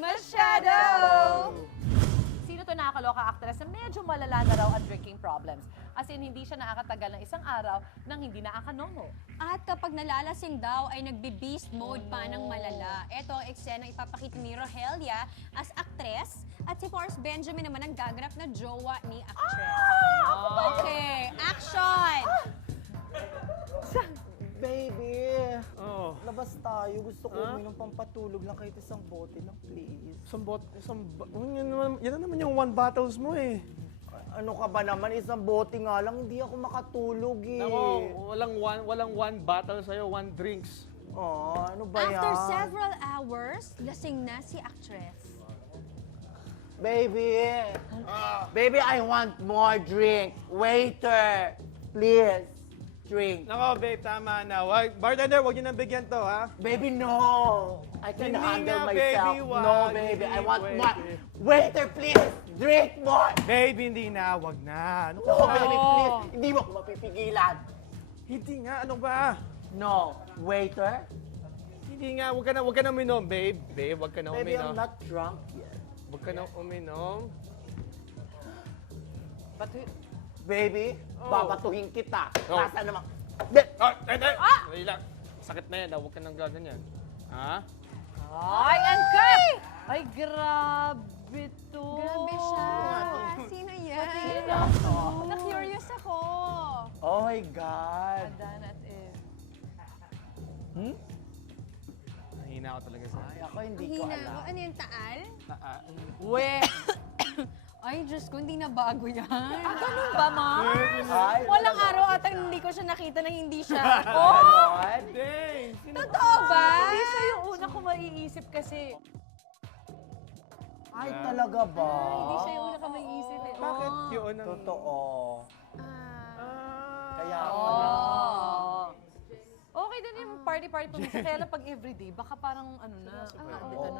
Masyado! Sino to nakakaloka actress na medyo malala na raw ang drinking problems? As in, hindi siya nakakatagal ng isang araw nang hindi nakakanono. At kapag nalalasing daw ay nagbe-beast mode pa ng malala. Ito ang eksena ipapakita ni Rogelia as actress at si Forrest Benjamin naman ang gaganap na jowa ni actress. Okay, action! Baby, Oh. labas tayo. Gusto ko uminom pampatulog lang kahit isang bote lang, please. Yan na naman yung one bottles mo eh. Ano ka ba naman? Isang bote nga lang, hindi ako makatulog eh. Nako, walang one bottle sa'yo, one drinks. Oh, ano ba yan? After several hours, lasing na si actress. Baby! Baby, I want more drink. Waiter, please, drink. Nako, babe, tama na. Bartender, huwag niyo nang bigyan to, ha? Baby, no! I can Hindi handle nga, myself. baby, wag. No, baby, I Hindi want pwede. more. Waiter, please, drink more! Babe, hindi na. Wag na. Ano No, ka ba? baby, please. Hindi mo ako mapipigilan. Hindi nga. Ano ba? No. Waiter? Hindi nga. Wag ka na uminom, babe. Babe, wag ka na Baby, uminom. I'm not drunk yet. Wag ka na uminom. Baby, Oh. babatuhin kita. Oh. Nasa naman. Dali lang. Sakit na yan. Huwag ka nang gaganyan. Ha? Ay, angkat! Ay, grabe to. Grabe siya. Sino yan? Na-curious ako. Oh my God. Adan at Eve. Hmm? Nahina ako talaga sa Ay, ako hindi Ang ko hina. alam. Ano yung taal? We! Ay, Diyos ko, hindi na bago yan. Ganun ba, ma? Ay, Walang araw at hindi ko siya nakita na hindi siya. Ganon? Dang! Totoo ba? Hindi siya yung una ko maiisip kasi. Ay, talaga ba? Hindi siya yung una ko maiisip eh. Bakit yun ang... Totoo. Kaya Oh. Okay din yung party-party paminsan. Kaya lang pag everyday, baka parang ano na, habit na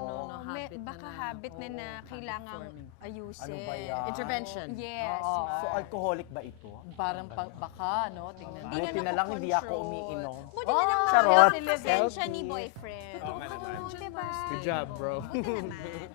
Baka na. habit na na Oo, kailangang habit forming. ayusin. Ano ba yan? Intervention. Yes. Oo. So, alcoholic ba ito? Parang baka, no? Tingnan mo. Buti na lang hindi ako umiinom. Buti na lang Charot. pasensya ni Healthy. boyfriend. Tama naman. Diba? Good job, bro. Buti naman.